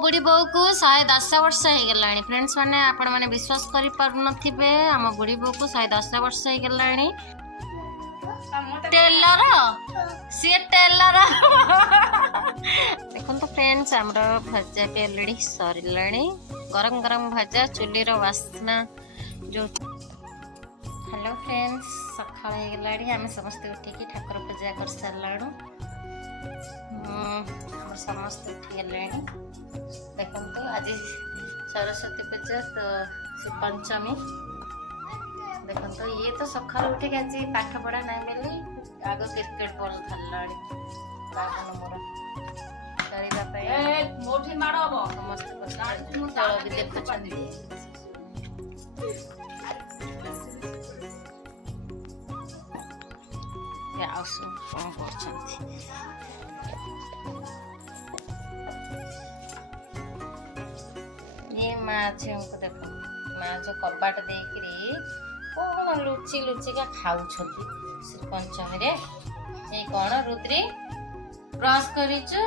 बुढ़ी बो को 110 वर्ष हो गला फ्रेंड्स मैंने आपण मैंने विश्वास कर पारे आम बुढ़ी बो को 110 वर्ष हो गला टेलर सी टेलर देखो तो फ्रेंड्स आमर भजा भी अलरेडी सरला गरम गरम भजा चुलीर वासना जो हेलो फ्रेंड्स सकाळ हो गला आम समस्त उठिकी ठाकुर पूजा कर सारू समस्त उठीगले देखो आज सरस्वती पूजा तो पंचमी देखो तो ये तो सकाल उठे आज पाठ पढ़ा ना बेली आग क्रिकेट बॉल खेलला मोर खेल भी देखुं कौन कर ये माँ झील को देख माँ जो कबाट देकरी कौन लुचि लुचिका खाऊ श्री पंचमी रे ये कौन रुद्री ब्रश करिचु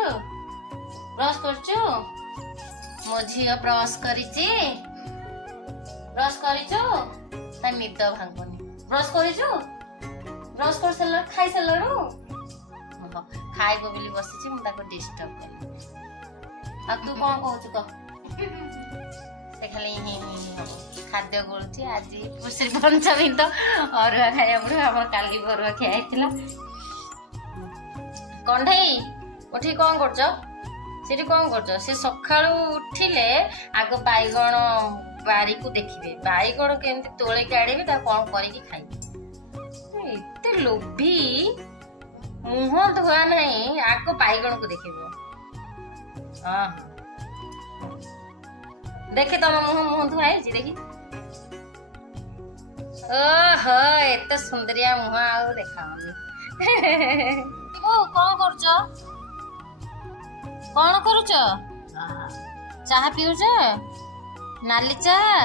ब्रश करचु मो झियो ब्रश करिची ब्रश करिचु ता निद भांगनी ब्रश करिचु ब्रश कर सला खाई सलाडू खाइबो बोली बसिची मु ताको डिस्टर्ब कर आ तू कौन कहू कह खाली खाद्य करुच्ची आज श्री पंचमी तो अरुआ खाया पड़े आम काली बरुआ खिया कंढई उठी कौन कर कौन कर सका उठिले आग बैगण बारी को देखिए बैगण केमती तोलिक आड़े कौन करके खाइबे एते लोभी मुह धुआ नहीं आग बैगण को देखिए हाँ देखे तुम मुह धुआई देखी ओहो एत सुंदरिया मुह आउ देखाओनी कौन करुच चाहा पिउच नाली चाहा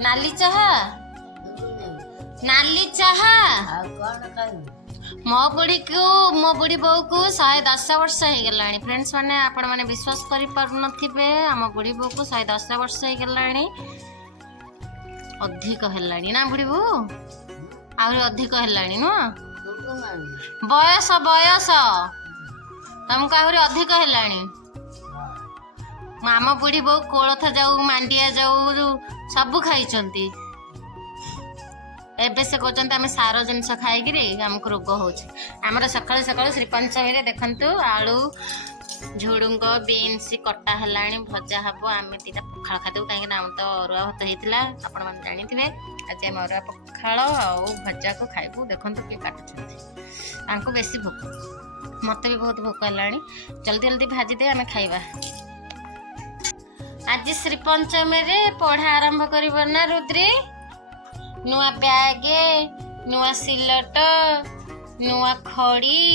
नाली चाहा नाली चाहा मो बुढ़ी बो को 110 वर्ष हो गला फ्रेंड्स मैंने आपण मैंने विश्वास कर पारे आम बुढ़ी बो को 110 वर्ष हो गला अधिक है ना बुढ़ी बो आहरी अधिक है नुह बयस बयस तुमको आहरी अधिक है आम बुढ़ी बो कोलथ जाऊ मांडिया जाऊ सब खाई एबे से कहते आम सार जिनस खाई आमको रोग हो सका सका श्री पंचमी देखु आलू झुड़ुंग बीन्स कटा है भजा हम आम दीटा पखाड़ खादेव कहीं आम तो अरुआ भात होता आपण मैंने जानी आज आम अरुआ पखाड़ भजा को खाइबू देखु किए काटुंट बेसी भोक मत भी बहुत भोक है जल्दी जल्दी भाजी दे आम खाइबा आज श्री पंचमी पढ़ा आरंभ कर रुद्री नुआ बैग नुआ सिलट नुआ खड़ी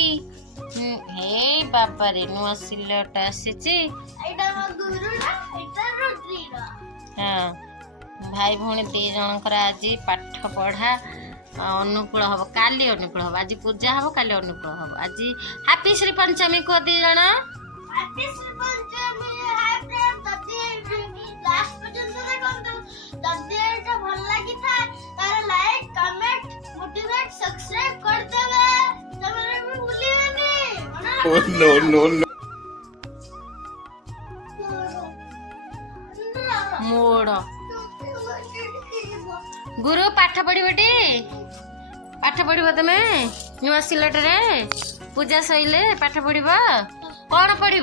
हे बाबा रे नुआ सिलट आसी हाँ भाई भौणी दी जनकर आज पाठ पढ़ा अनुकूल हम काली अनुकूल हम आज पूजा हम काली अनुकूल हम आज हैप्पी श्री पंचमी को दी जन Oh, no. मोड़ गुरु पाठ पढ़ी पाठ पढ़ तुम नुआ सिलट रे पूजा सैले पाठ पढ़ कौन पढ़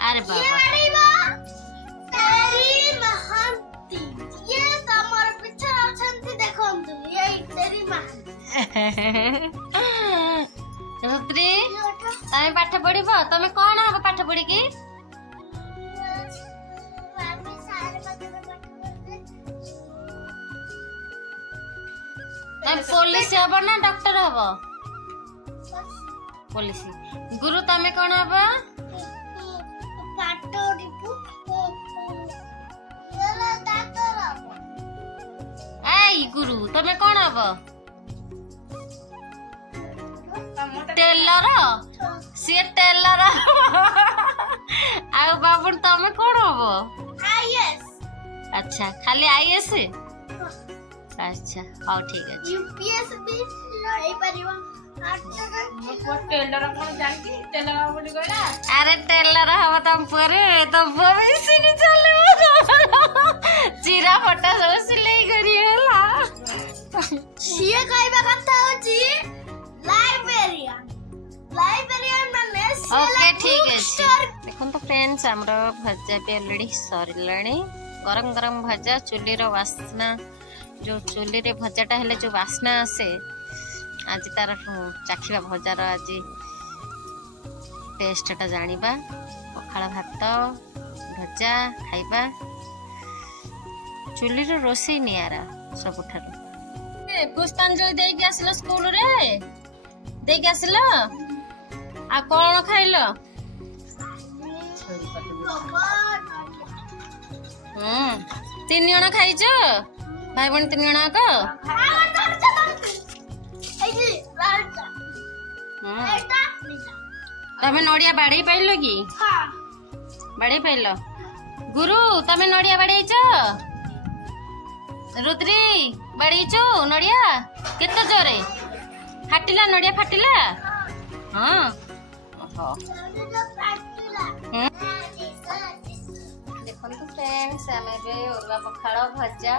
अरे बाबा रुद्री तमें पाठ पढ़ तमें कौन हम पाठ पढ़ी पुलिस हब ना डॉक्टर हब पुलिस गुरु तमे कौन हब आई गुरु तमे कौन हब टेलर सी टेलर आ बाबू तमे कौन हब अच्छा खाली आईएएस अच्छा हाँ ठीक है यूपीएस भी लड़ाई परिवा टेलर कौन जानकी टेलर बोली कहला अरे टेलर हब तम परे तम भविष्य नहीं चले चिरा फटा सब सिलाई करी होला सिए कहबा कथा होची लाइब्रेरियन माने ओके ठीक है देखो तो फ्रेंड्स हमरो भजा भी ऑलरेडी सरिलाणी गरम गरम भजा चुली रो वासना जो चुली रे भजाटा हेले जो वासना आसे आज तार चाखिबा भजार आज टेस्टटा जानिबा पखाळ भात भजा खाइबा चुली रो रोसई नियारा सबठार पुष्पांजलि देके आसिलो स्कूल रे देके आसिलो आ कोन खाइलो तीन जण खाइछ भाई बहन तीन जण को तमे नड़िया बाड़ी पाइलो कि बाड़ी पाइलो गुरु तमे नड़िया बाड़ीछ रुद्री बाड़ीछु नड़िया केते जोरे फाटिला नड़िया फाटिला हाँ देखो फ्रेंड्स आम अरुआ पखाड़ भजा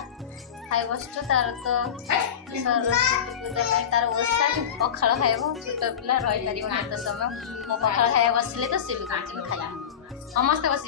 खाई बसु तार तो सरस्वती पूजा में तार ओषा पखाड़ खाइब छोट पिला रही पार तो समय मो पखाड़ खाया बसिले तो सी भी खाई समस्ते बस